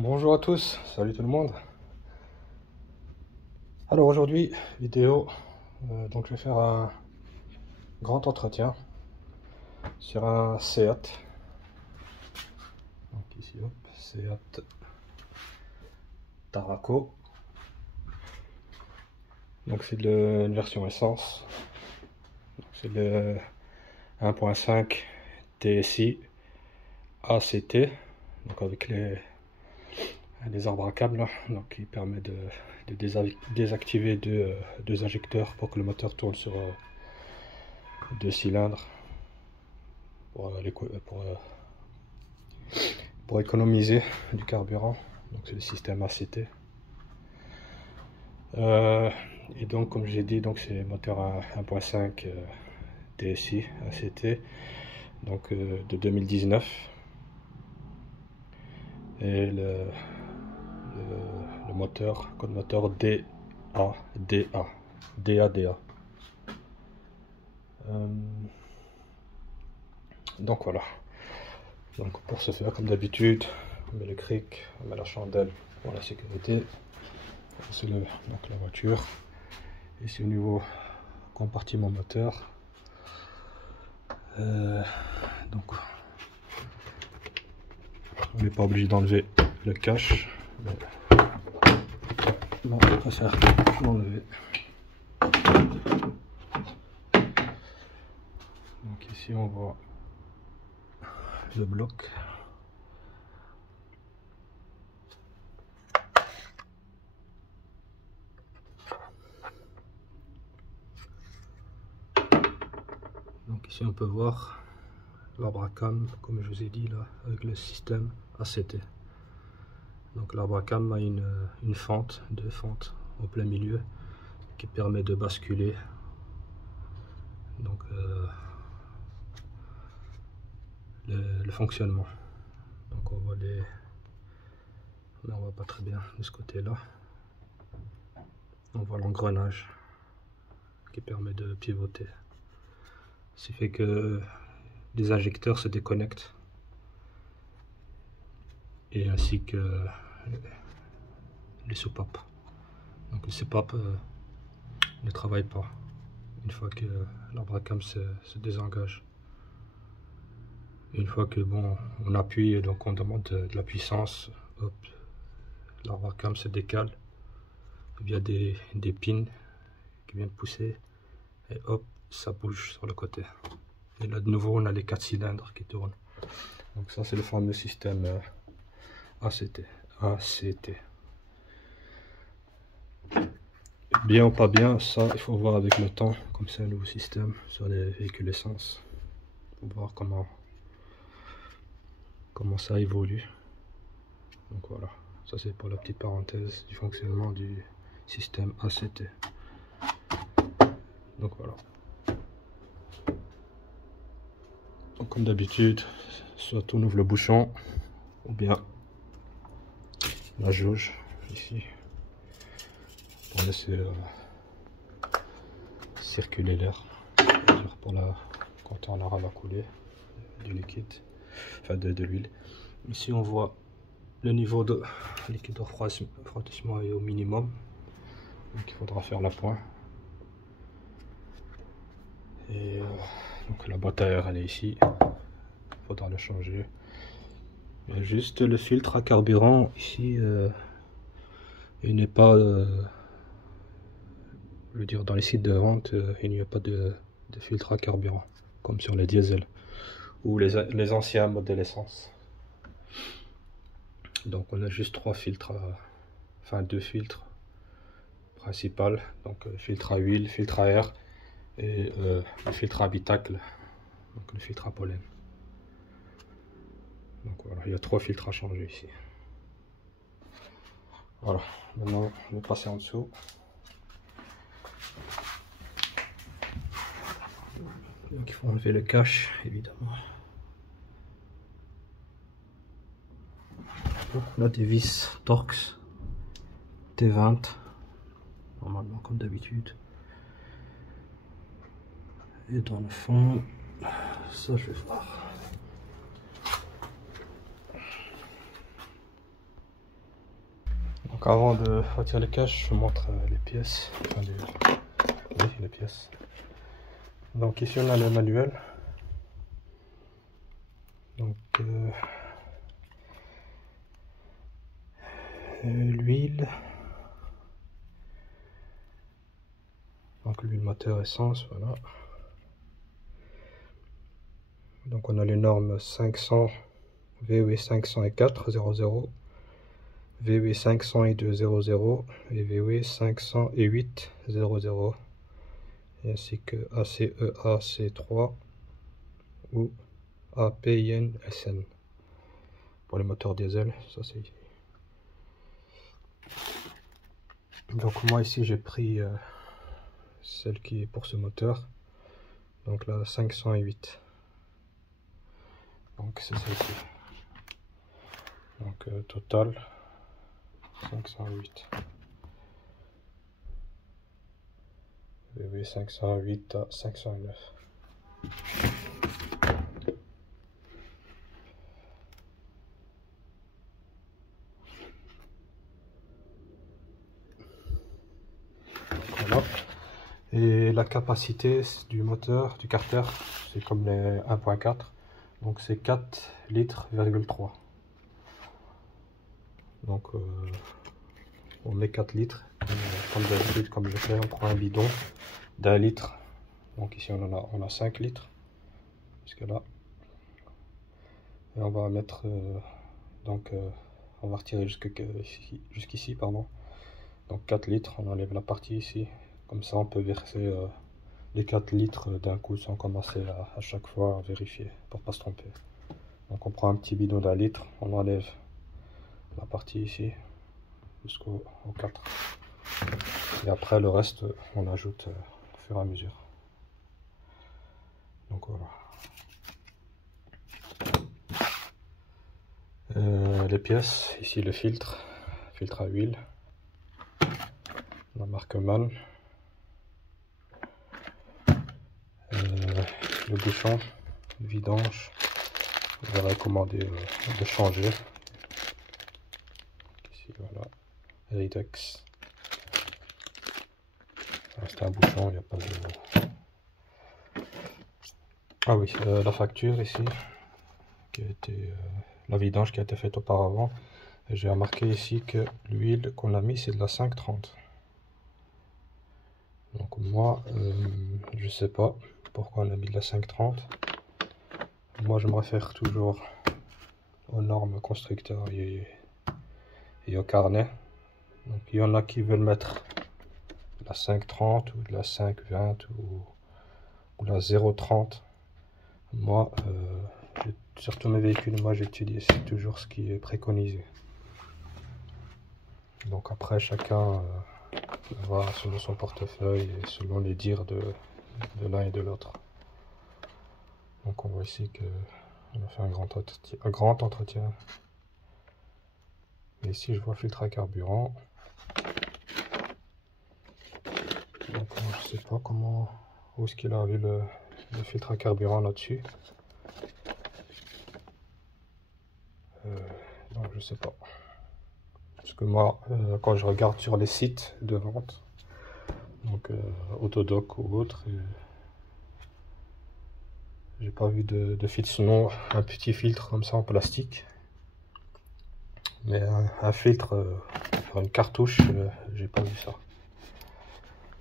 Bonjour à tous, salut tout le monde. Alors aujourd'hui, vidéo, donc je vais faire un grand entretien sur un Seat. Donc ici, hop, Seat Tarraco. Donc c'est une version essence. C'est le 1.5 TSI ACT, donc avec les arbres à câble, donc qui permet de désactiver deux injecteurs pour que le moteur tourne sur deux cylindres pour économiser du carburant. Donc c'est le système ACT. Et donc comme j'ai dit, donc c'est moteur 1.5 TSI ACT, donc de 2019. Et le moteur, code moteur DA. Donc voilà. Donc pour ce faire, comme d'habitude, on met le cric, on met la chandelle pour la sécurité. C'est donc la voiture. Ici au niveau compartiment moteur. Donc on n'est pas obligé d'enlever le cache. Bon, on préfère l'enlever. Donc ici on voit le bloc. Donc ici on peut voir l'arbre à cam, comme je vous ai dit là, avec le système ACT. Donc l'arbre à cam a une fente, deux fentes au plein milieu, qui permet de basculer. Donc le fonctionnement. Donc on voit mais on voit pas très bien de ce côté là. On voit l'engrenage qui permet de pivoter. Ce qui fait que les injecteurs se déconnectent, et ainsi que les soupapes. Donc les soupapes ne travaillent pas une fois que l'arbre à cam se désengage. Une fois que on appuie, donc on demande de la puissance, hop, l'arbre à cam se décale via des pins qui viennent pousser, et hop, ça bouge sur le côté. Et là de nouveau on a les 4 cylindres qui tournent. Donc ça c'est le fameux système ACT. Bien ou pas bien, ça il faut voir avec le temps, comme c'est un nouveau système sur les véhicules essence, pour voir comment ça évolue. Donc voilà, ça c'est pour la petite parenthèse du fonctionnement du système ACT. Donc voilà. Donc comme d'habitude, soit on ouvre le bouchon, ou bien la jauge ici, pour laisser circuler l'air, pour quand on aura à couler du liquide, enfin de l'huile. Ici on voit le niveau de liquide de refroidissement est au minimum, donc il faudra faire la point. Et donc la boîte à air elle est ici, il faudra le changer. Il y a juste le filtre à carburant ici, il n'est pas, je veux dire, dans les sites de vente, il n'y a pas de filtre à carburant comme sur les diesels ou les anciens modèles essence. Donc on a juste trois filtres, enfin deux filtres principaux, donc filtre à huile, filtre à air et le filtre à habitacle, donc le filtre à pollen. Donc voilà, il y a trois filtres à changer ici. Voilà, maintenant je vais passer en dessous. Donc il faut enlever le cache évidemment. Donc on a des vis Torx T20, normalement comme d'habitude. Et dans le fond, ça je vais voir. Donc avant de retirer les caches, je vous montre les pièces. Enfin, les pièces. Donc ici on a le manuel. Donc l'huile. Donc l'huile moteur essence, voilà. Donc on a les normes 500, VW 500 et 4, 00, VW 500 et 2, 00, et VW 500 et 8, 00, et ainsi que ACEA C3 ou APIN SN pour les moteurs diesel. Ça c'est. Donc moi ici j'ai pris celle qui est pour ce moteur, donc la 508. Donc c'est celle-ci. Donc total 508. VW 508 à 509. Voilà. Et la capacité du moteur, du carter, c'est comme les 1.4. Donc c'est 4 litres,3. Donc on met 4 litres. Comme d'habitude, comme je fais, on prend un bidon d'1 litre. Donc ici on a 5 litres. Jusque là. Et on va mettre on va retirer jusqu'ici, pardon. Donc 4 litres, on enlève la partie ici. Comme ça on peut verser les 4 litres d'un coup sans commencer à chaque fois à vérifier pour pas se tromper. Donc on prend un petit bidon d'1 litre, on enlève la partie ici jusqu'au 4. Et après le reste on ajoute au fur et à mesure. Donc voilà. Les pièces, ici le filtre à huile, la marque MAN, le bouchon, le vidange, je vais recommander de changer. Ici voilà, Ridex, c'est un bouchon, il n'y a pas de... Ah oui, la facture ici, qui a été... la vidange qui a été faite auparavant. J'ai remarqué ici que l'huile qu'on a mis c'est de la 530. Donc moi je sais pas pourquoi on a mis de la 530. Moi je me réfère toujours aux normes constructeurs et au carnet. Donc il y en a qui veulent mettre de la 530 ou de la 520 ou la 030. Moi sur tous mes véhicules, moi j'utilise toujours ce qui est préconisé. Donc après chacun va selon son portefeuille et selon les dires de l'un et de l'autre. Donc on voit ici que on a fait un grand entretien. Et ici je vois filtre à carburant. Donc je sais pas où est-ce qu'il a vu le filtre à carburant là-dessus. Donc je sais pas. Parce que moi, quand je regarde sur les sites de vente, donc Autodoc ou autre, j'ai pas vu de filtre, sinon un petit filtre comme ça en plastique. Mais un filtre sur une cartouche, j'ai pas vu ça.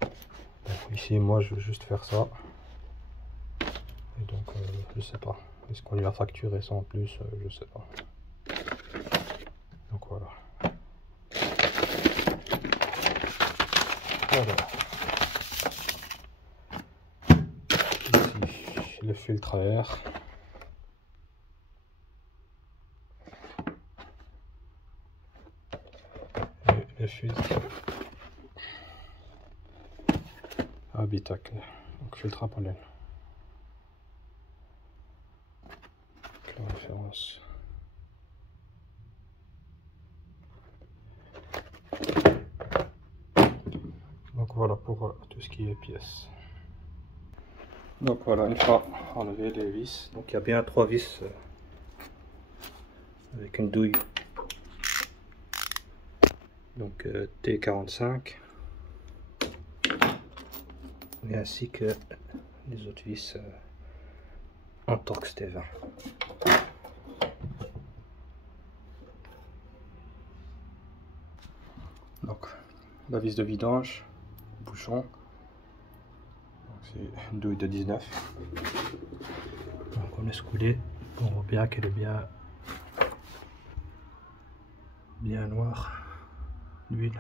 Donc, ici, moi, je veux juste faire ça. Et donc, je sais pas. Est-ce qu'on lui a facturé ça en plus? Je sais pas. Donc voilà. Voilà. Ici, le filtre à air. Et le filtre à habitacle. Donc filtre à pollen. Donc, la référence. Donc voilà pour tout ce qui est pièces. Donc voilà, une fois enlevé les vis, donc il y a bien 3 vis avec une douille donc T45, et ainsi que les autres vis en Torx T20. Donc la vis de vidange, bouchon, c'est une douille de 19. Donc on laisse couler, on voit bien qu'elle est bien noire, l'huile.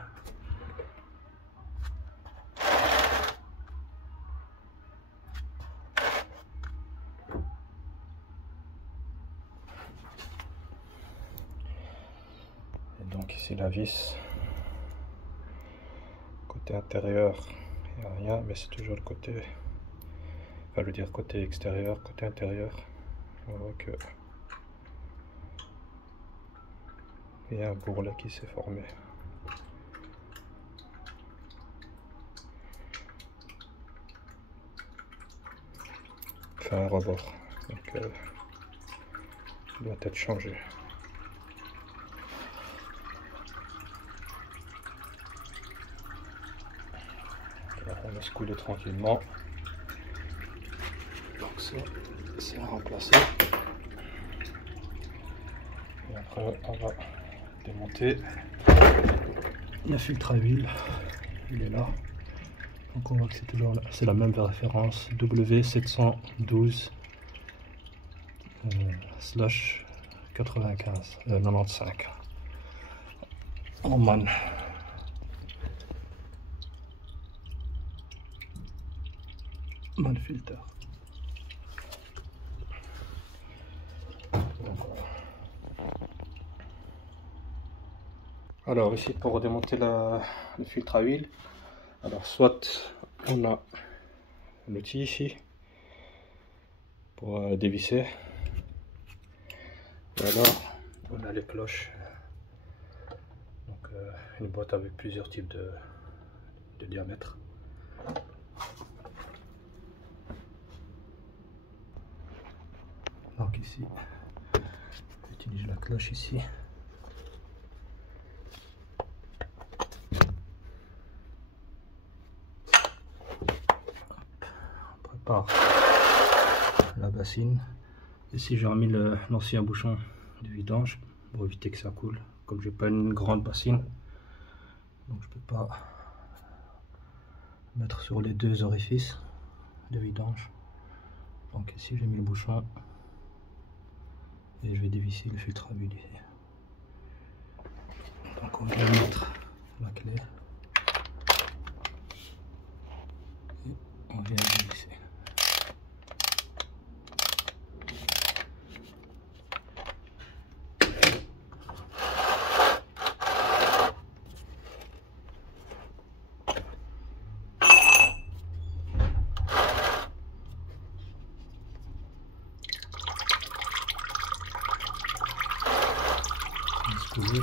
Et donc ici la vis, côté intérieur, il n'y a rien, mais c'est toujours le côté, enfin je veux dire côté extérieur, côté intérieur, on voit que il y a un bourrelet qui s'est formé. Enfin un rebord, donc il doit être changé. Alors, on laisse couler tranquillement. Donc ça, c'est à remplacer. Et après, on va démonter le filtre à huile. Il est là. Donc on voit que c'est toujours là. C'est la même référence W712 /95 95 en man. Man filter. Alors ici pour démonter le filtre à huile, alors soit on a l'outil ici pour dévisser, ou alors on a les cloches, donc une boîte avec plusieurs types de diamètre. Donc ici, j'utilise la cloche ici. On prépare la bassine. Ici j'ai remis l'ancien bouchon de vidange pour éviter que ça coule. Comme j'ai pas une grande bassine, donc je peux pas mettre sur les deux orifices de vidange. Donc ici j'ai mis le bouchon et je vais dévisser le filtre à huile ici. Donc on va mettre la clé et on vient dévisser. Couler.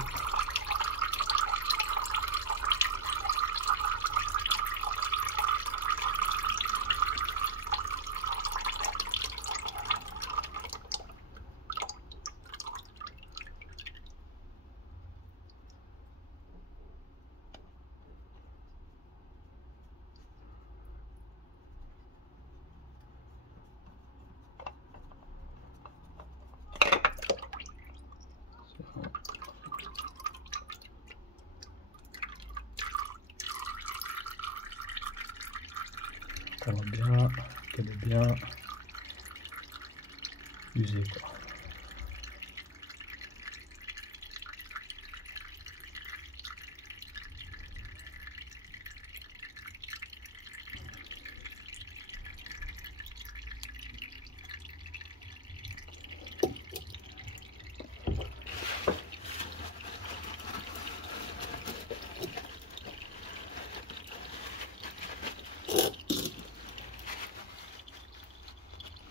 Qu'elle est bien usée, quoi.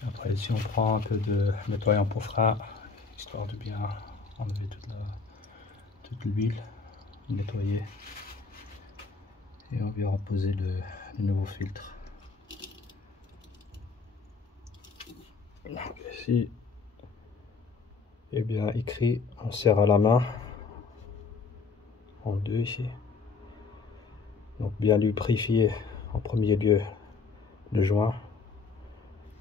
Après ici on prend un peu de nettoyant pour frein, histoire de bien enlever toute l'huile, nettoyer, et on vient reposer le nouveau filtre. Donc ici, et bien écrit, on serre à la main en deux ici. Donc bien lubrifier en premier lieu le joint,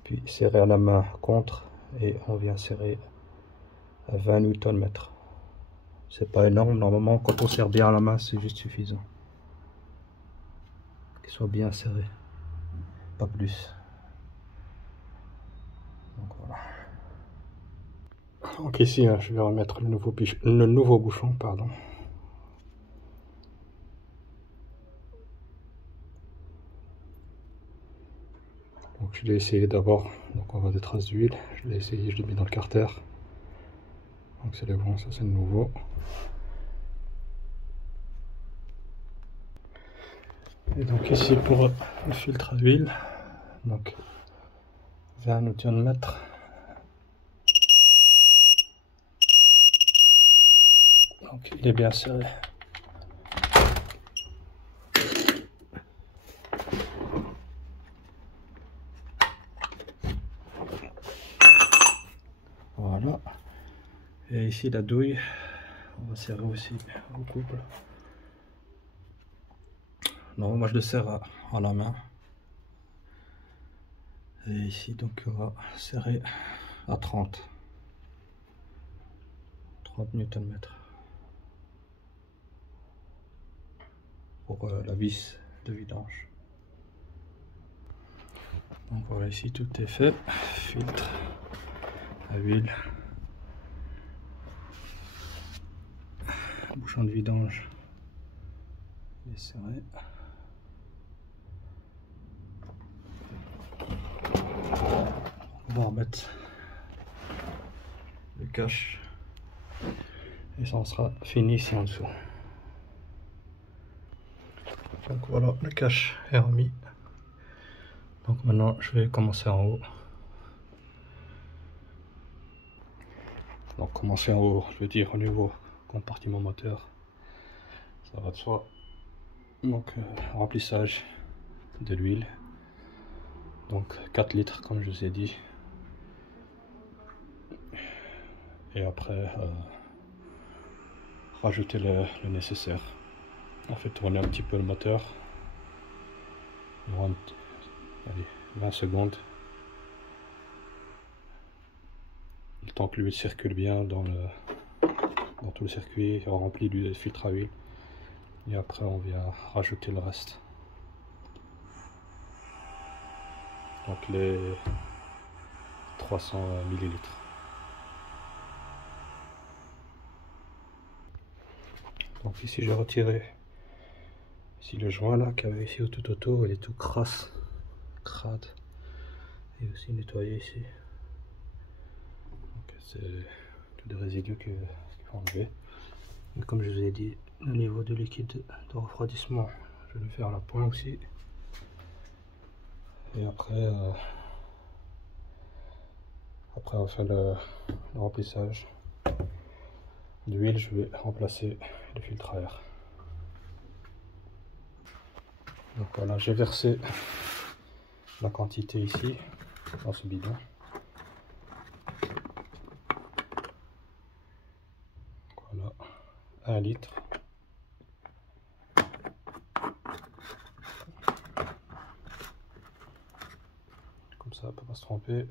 puis serrer à la main contre, et on vient serrer à 20 Nm. C'est pas énorme, normalement quand on serre bien à la main c'est juste suffisant. Qu'il soit bien serré, pas plus. Donc voilà. Donc ici je vais remettre le nouveau bouchon, pardon. Donc je l'ai essayé d'abord, donc on voit des traces d'huile, je l'ai essayé, je l'ai mis dans le carter. Donc c'est le bon, ça c'est le nouveau. Et donc ici pour le filtre à huile, donc 20 Nm. Donc il est bien serré. Voilà. Et ici la douille, on va serrer aussi au couple. Non, moi je le serre à la main. Et ici donc on va serrer à 30 Nm pour la vis de vidange. Donc voilà, ici tout est fait. Filtre à huile, bouchon de vidange est serré. On va remettre le cache et ça en sera fini ici en dessous. Donc voilà, le cache est remis. Donc maintenant je vais commencer en haut. Donc commencer en haut, je veux dire au niveau compartiment moteur, ça va de soi. Donc remplissage de l'huile, donc 4 litres comme je vous ai dit. Et après rajouter le nécessaire. On fait tourner un petit peu le moteur. Allez, 20 secondes. Le temps que l'huile circule bien dans tout le circuit, on remplit le filtre à huile. Et après on vient rajouter le reste. Donc les 300 ml. Donc ici j'ai retiré ici le joint là qu'il y avait ici tout autour, il est tout crasse, crade. Et aussi nettoyer ici. C'est tous des résidus qu'il faut enlever. Et comme je vous ai dit, au niveau du liquide de refroidissement, je vais le faire à la pointe aussi. Et après on fait le remplissage d'huile. Je vais remplacer le filtre à air. Donc voilà, j'ai versé la quantité ici dans ce bidon. Voilà, 1 litre. Comme ça, on peut pas se tromper.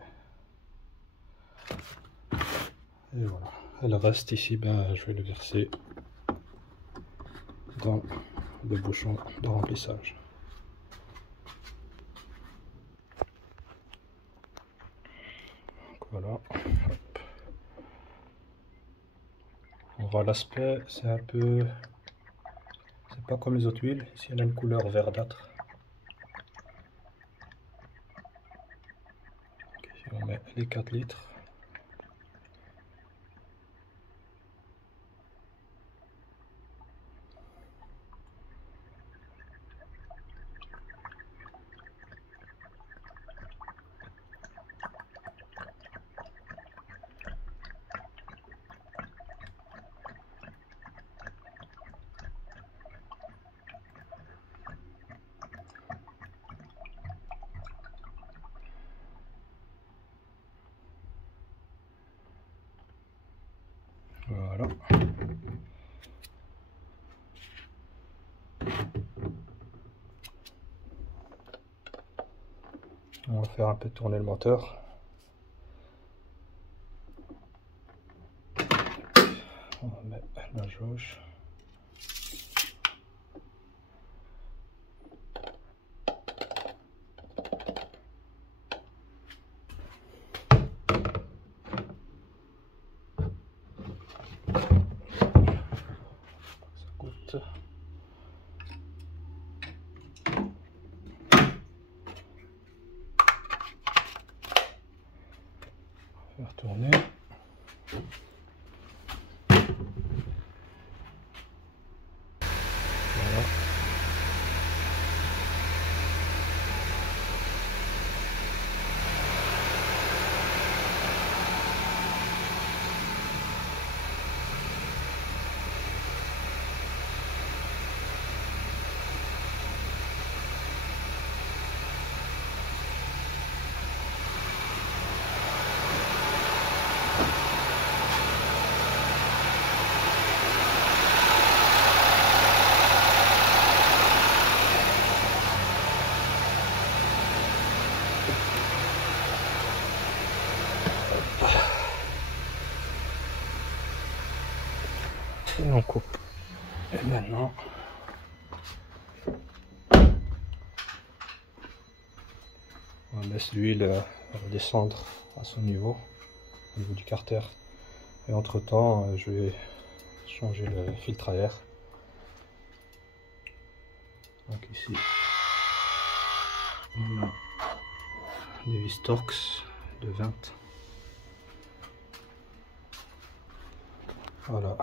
Et voilà. Et le reste ici, ben, je vais le verser dans le bouchon de remplissage. Donc voilà. Hop. On voit l'aspect, c'est un peu... C'est pas comme les autres huiles. Ici, elle a une couleur verdâtre. Ici, on met les 4 litres. faire un peu tourner le moteur. On va mettre la jauge. Ça coûte. Faire tourner. Voilà. Et on coupe. Et maintenant, on laisse l'huile redescendre à son niveau, au niveau du carter. Et entre temps, je vais changer le filtre à air. Donc ici, on a des vis Torx de 20. Voilà,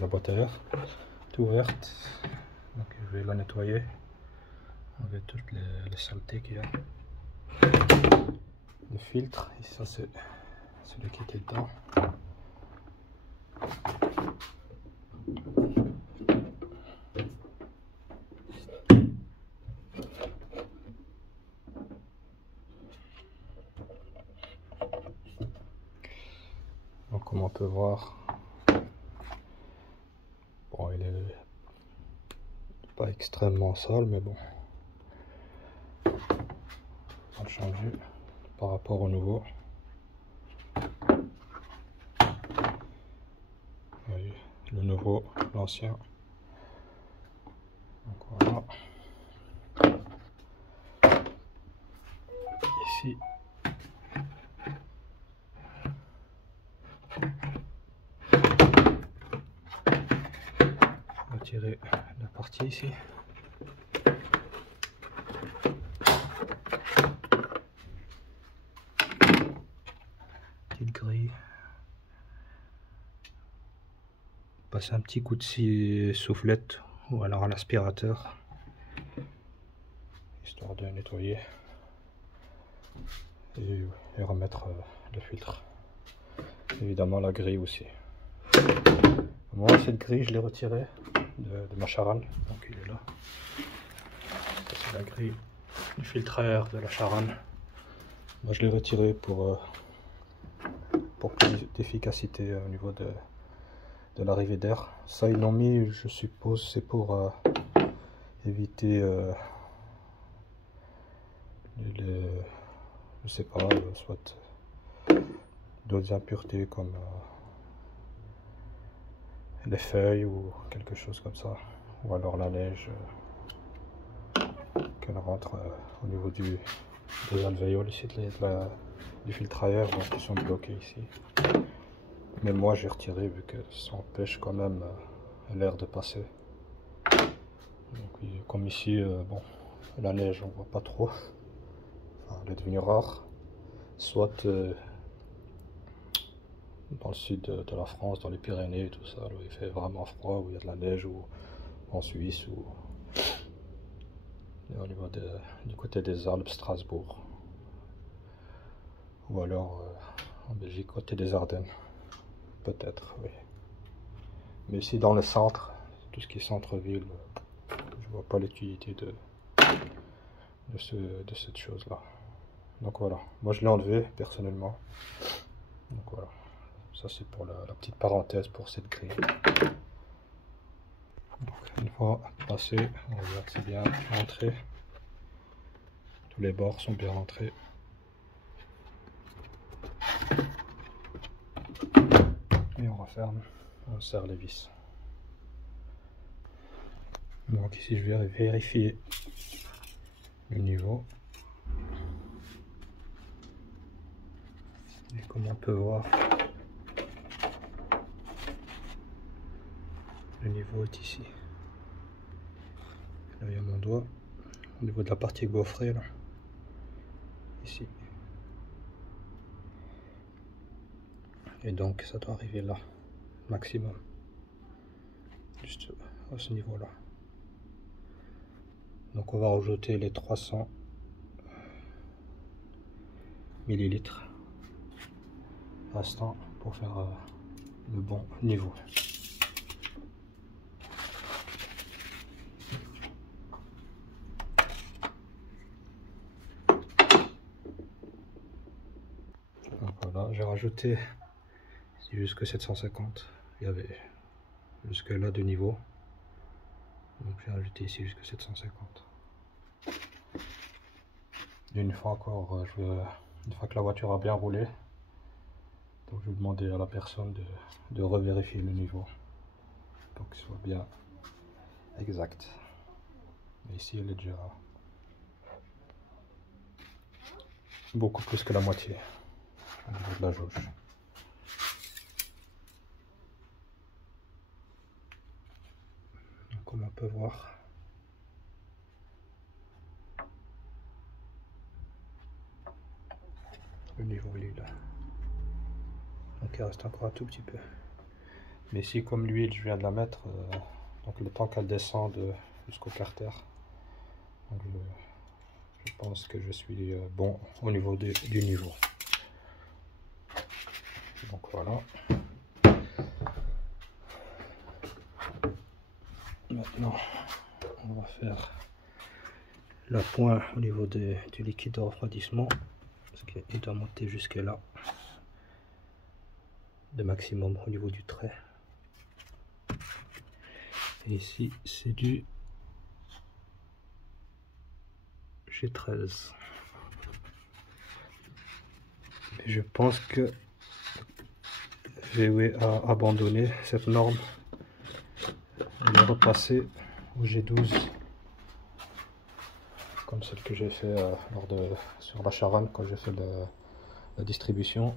la boîte à air est ouverte. Donc je vais la nettoyer, enlever toutes les saletés qu'il y a. Le filtre, et ça c'est celui qui était dedans. Donc comme on peut voir, bon, il est pas extrêmement sale, mais bon, on va le changer par rapport au nouveau. Oui, le nouveau, l'ancien. Donc voilà. Ici. Retirer la partie ici. Petite grille. Passer un petit coup de soufflette ou alors à l'aspirateur, histoire de nettoyer et remettre le filtre. Évidemment la grille aussi. Moi cette grille je l'ai retirée de ma charanne, donc il est là. C'est la grille du filtre à air de la charanne. Moi je l'ai retiré pour plus d'efficacité au niveau de l'arrivée d'air. Ça ils l'ont mis, je suppose, c'est pour éviter je sais pas, soit d'autres impuretés comme les feuilles ou quelque chose comme ça, ou alors la neige qu'elle rentre au niveau des alvéoles ici du filtre à air, donc ils sont bloqués ici. Mais moi j'ai retiré vu que ça empêche quand même l'air de passer. Donc, comme ici, bon, la neige on voit pas trop, enfin, elle est devenue rare, soit dans le sud de la France, dans les Pyrénées, tout ça, là, il fait vraiment froid, où il y a de la neige, ou en Suisse, ou au niveau du côté des Alpes, Strasbourg, ou alors en Belgique, côté des Ardennes, peut-être, oui. Mais ici dans le centre, tout ce qui est centre-ville, je vois pas l'utilité de cette chose-là. Donc voilà, moi je l'ai enlevé personnellement. Donc voilà. Ça c'est pour la petite parenthèse pour cette grille. Donc, une fois passé, on voit que c'est bien rentré. Tout les bords sont bien rentrés. Et on referme, on serre les vis. Donc ici je vais vérifier le niveau. Et comme on peut voir, le niveau est ici. Là il y a mon doigt, au niveau de la partie gaufrée là, ici. Et donc ça doit arriver là, maximum, juste à ce niveau là. Donc on va rajouter les 300 millilitres restants pour faire le bon niveau. Donc voilà, j'ai rajouté jusque 750, il y avait jusque là de niveau, donc j'ai rajouté ici jusque 750. Une fois encore, une fois que la voiture a bien roulé, donc je vais demander à la personne de revérifier le niveau pour qu'il soit bien exact. Mais ici elle est déjà beaucoup plus que la moitié au niveau de la jauge. Donc, comme on peut voir, le niveau il est là. Donc il reste encore un tout petit peu. Mais ici comme l'huile je viens de la mettre, donc le temps qu'elle descende jusqu'au carter, donc je pense que je suis bon au niveau du niveau. Donc voilà. Maintenant on va faire la pointe au niveau du liquide de refroidissement, parce qu'il doit monter jusque là, de maximum au niveau du trait. Et ici c'est du G13. Et je pense que VW a abandonné cette norme. Elle est repassée au G12, comme celle que j'ai fait sur la Charonne quand j'ai fait la distribution.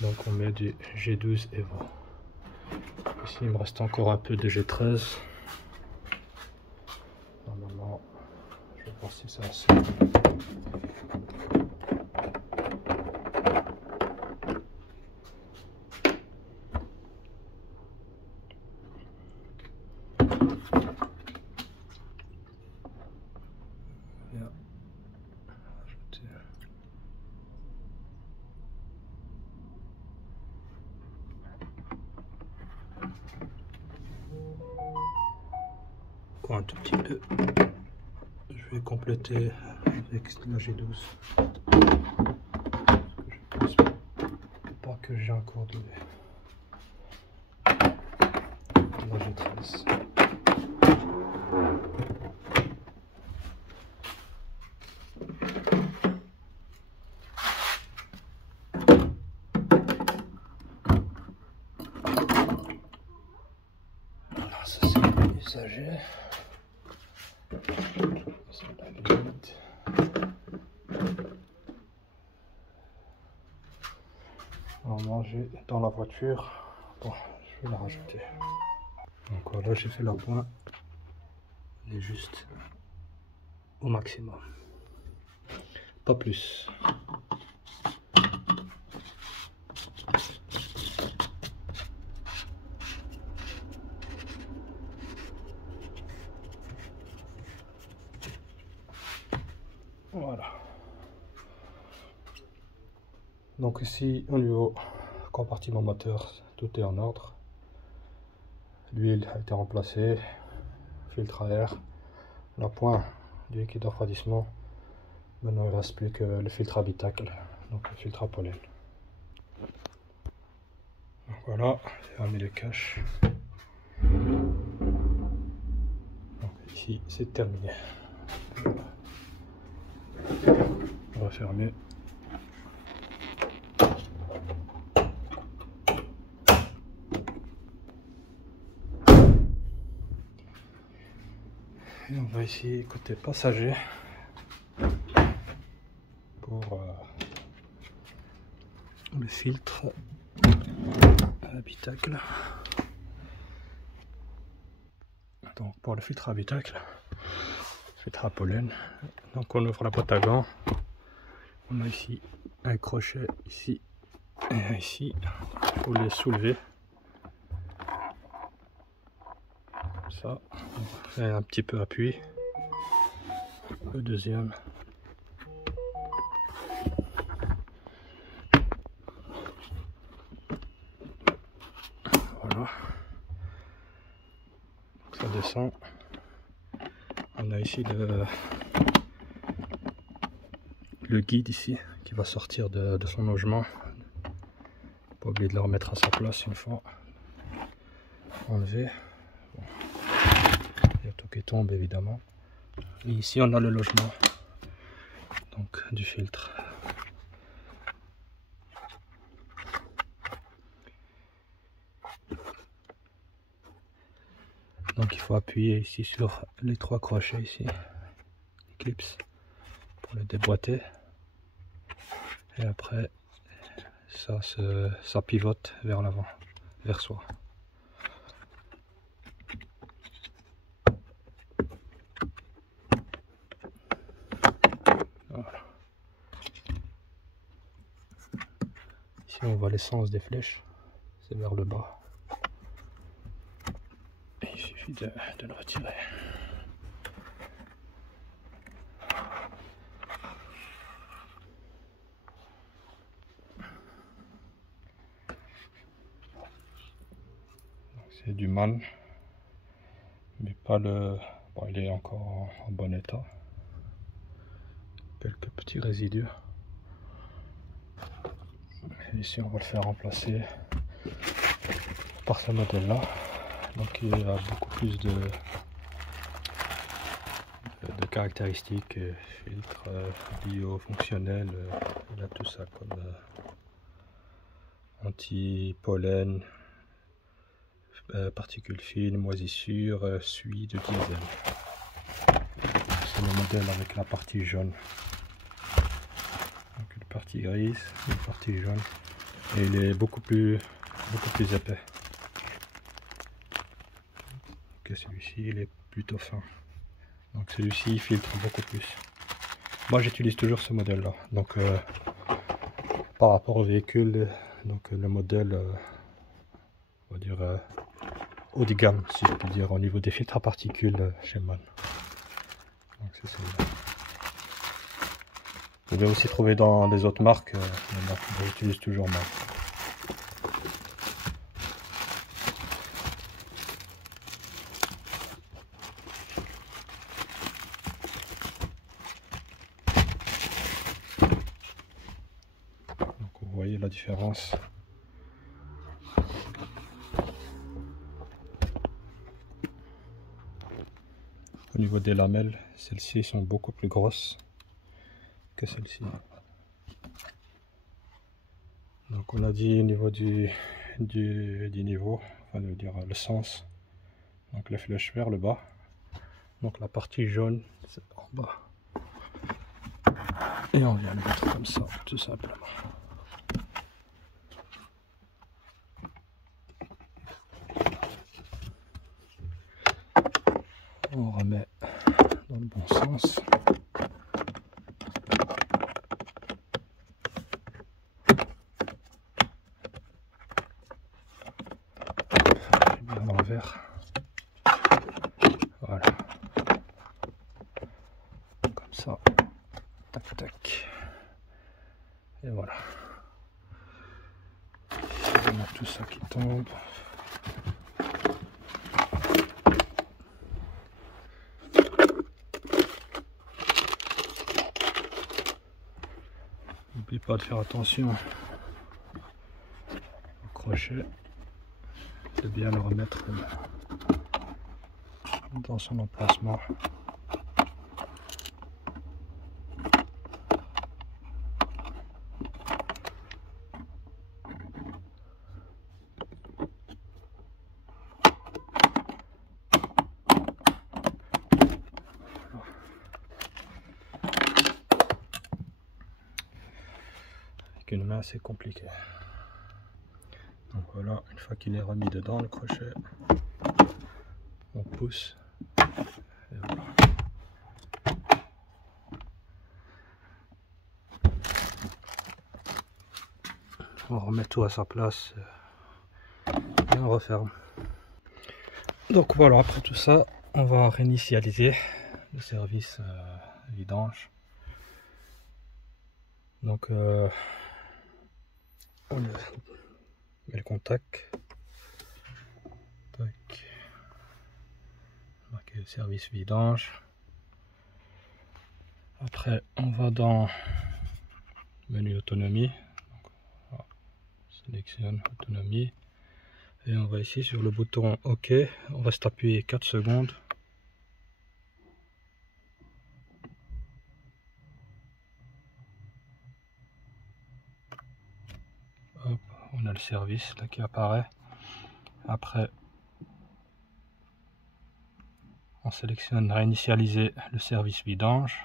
Donc on met du G12 Evo. Ici il me reste encore un peu de G13. Normalement, je vais voir si c'est assez. Encore un tout petit peu. Je vais compléter avec la G12. Je pense pas que j'ai encore de la G13. Voilà, ça c'est usagé. C'est la limite. Normalement j'ai dans la voiture. Bon, je vais la rajouter. Donc voilà, j'ai fait la pointe. Elle est juste au maximum. Pas plus. Voilà. Donc ici au niveau compartiment moteur, tout est en ordre. L'huile a été remplacée, filtre à air, la pointe du liquide de refroidissement. Maintenant il ne reste plus que le filtre habitacle, donc le filtre à pollen. Donc voilà, fermer le cache. Donc ici c'est terminé. refermer. Et on va ici côté passager pour le filtre habitacle. Donc pour le filtre habitacle, filtre à pollen, donc on ouvre la boîte à gants. On a ici un crochet ici et un ici. Il faut les soulever. Comme ça, on fait un petit peu appui. Le deuxième. Voilà. Donc ça descend. On a ici le guide ici qui va sortir de son logement. Pas oublier de le remettre à sa place une fois enlevé. Bon. Il y a tout qui tombe évidemment. Et ici on a le logement donc du filtre. Donc il faut appuyer ici sur les trois crochets ici, les clips, pour les déboîter. Et après ça pivote vers l'avant, vers soi. Voilà. Ici on voit l'essence des flèches, c'est vers le bas. Et il suffit de le retirer. C'est du MAN, mais pas le... Bon, il est encore en bon état. Quelques petits résidus. Et ici on va le faire remplacer par ce modèle là. Donc il a beaucoup plus de caractéristiques, filtre, bio, fonctionnel, il a tout ça comme anti-pollen, particules fines, moisissures, suie de diesel. C'est le modèle avec la partie jaune. Donc une partie grise, une partie jaune. Et il est beaucoup plus épais que celui-ci, il est plutôt fin. Donc celui-ci il filtre beaucoup plus. Moi j'utilise toujours ce modèle là. Donc par rapport au véhicule, donc le modèle on va dire haut de gamme, si je peux dire, au niveau des filtres à particules chez MAN. Donc c'est celui-là. Vous pouvez aussi trouver dans les autres marques, mais j'utilise toujours MAN. Donc vous voyez la différence. Au niveau des lamelles, celles-ci sont beaucoup plus grosses que celles-ci. Donc on a dit au niveau du niveau, enfin de dire le sens. Donc les flèches vers le bas. Donc la partie jaune, c'est en bas. Et on vient le mettre comme ça, tout simplement. On remet dans le bon sens. Bien à l'envers. Voilà. Comme ça. Tac tac. Et voilà. On a tout ça qui tombe. N'oublie pas de faire attention au crochet, de bien le remettre dans son emplacement. assez compliqué. Donc voilà, une fois qu'il est remis dedans le crochet, on pousse et voilà. On remet tout à sa place et on referme. Donc voilà, après tout ça, on va réinitialiser le service vidange. Donc on met le contact. Tac. Marquer le service vidange. Après on va dans menu autonomie. Donc, voilà. Sélectionne autonomie. Et on va ici sur le bouton OK. On reste appuyé 4 secondes. Hop, on a le service là qui apparaît. Après, on sélectionne réinitialiser le service vidange.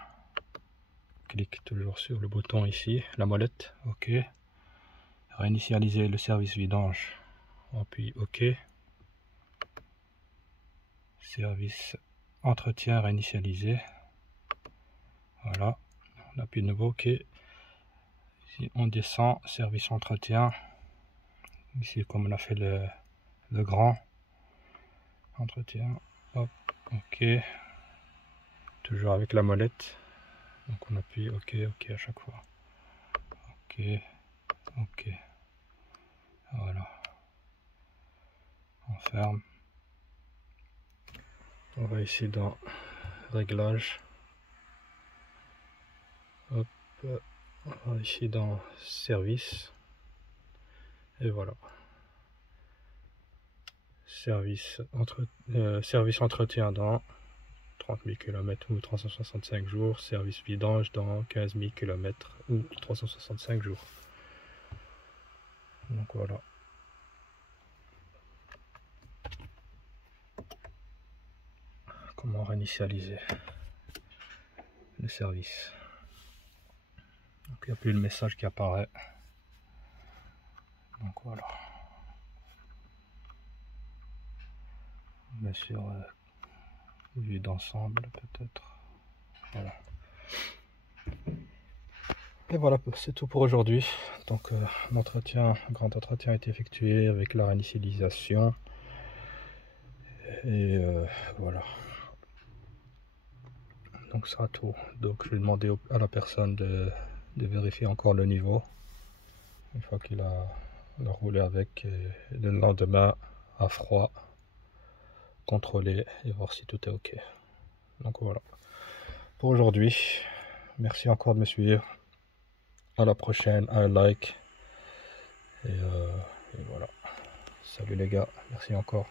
Clique toujours sur le bouton ici, la molette. OK. Réinitialiser le service vidange. On appuie OK. Service entretien réinitialisé. Voilà. On appuie de nouveau OK. Ici on descend, service entretien. Ici comme on a fait le grand entretien. Hop, OK. Toujours avec la molette. Donc on appuie OK, OK à chaque fois. OK, OK. Voilà. On ferme. On va ici dans réglage. Hop. On va ici dans service. Et voilà. Service entretien dans 30 000 km ou 365 jours. Service vidange dans 15 000 km ou 365 jours. Donc voilà. Comment réinitialiser le service. Donc il n'y a plus le message qui apparaît. Donc voilà. Bien sûr, vue d'ensemble peut-être. Voilà. Et voilà, c'est tout pour aujourd'hui. Donc l'entretien, grand entretien a été effectué avec la réinitialisation. Et voilà. Donc ça sera tout. Donc je vais demander à la personne de vérifier encore le niveau. Une fois qu'il a roulé avec, et le lendemain à froid, contrôler et voir si tout est ok. Donc voilà. Pour aujourd'hui, merci encore de me suivre. À la prochaine, un like. Et voilà. Salut les gars, merci encore.